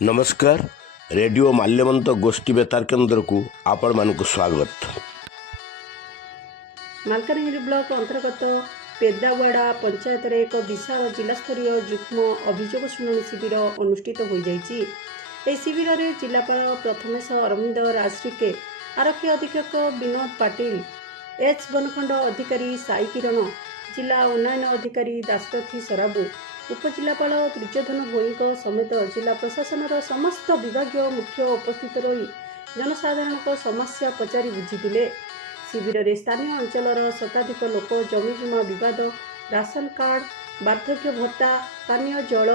नमस्कार रेडियो माल्यवंत गोष्ठी बेतार केन्द्र को आपण मानक स्वागत। मालकानगिरी ब्लॉक अंतर्गत पेदावाड़ा पंचायत रे एक विशाल जिलास्तरीय युग्म अभियोग शुणाणी शिविर अनुष्ठित हो जाइछि। ए शिविर रे जिलापाल प्रथमेश अरविंद राजरिके, आरक्षी अधीक्षक विनोद पाटिल, एच बनखंड अधिकारी साई किरण, जिला उन्नयन अधिकारी दाशरथी सराबू, उपजिलापाल दुर्योधन भोई समेत जिला प्रशासन समस्त विभागीय मुख्य उपस्थित रही जनसाधारण समस्या पचारि बुझीथिले। शिविर में स्थानीय अंचल शताधिक लोक जमीजमा विवाद, राशन कार्ड, वार्धक्य भत्ता, पानीय जल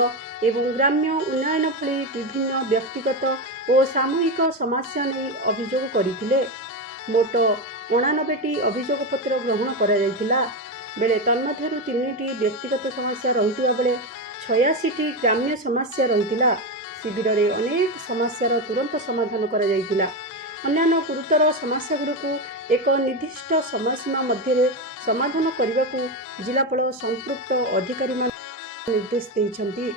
एवं ग्राम्य उन्नयन भली विभिन्न व्यक्तिगत और सामूहिक समस्या नहीं अभियोग करथिले। मोट 89टी अभियोग पत्र ग्रहण करा जायथिला बेले तन्मध्यरु 3टी व्यक्तिगत समस्या रहितबा बेले 86टी ग्राम्य समस्या रहितला। शिविर में अनेक समस्यार तुरंत समाधान करा जायथिला। अन्यान्य गुरुतर समस्यागुड़िक एक निर्दिष्ट समयसीमा मध्य समाधान करने को जिलापाल संपृक्त अधिकारी निर्देश देइछन्ति।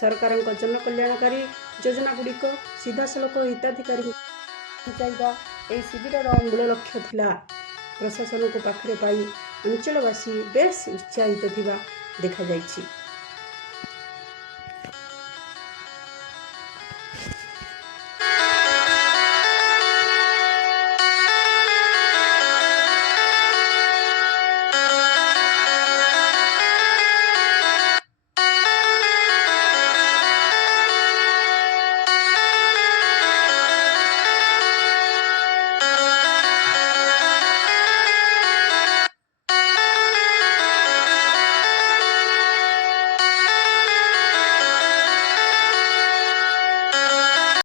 सरकार जनकल्याणकारी योजनागुड़िक सीधासलख हिताधिकारी पहुंचाइबा एही शिविर मूल लक्ष्य थिला। प्रशासन को पाखरे पाई अंचलवासी बेस उत्साहित थिबा देखा जाइछि।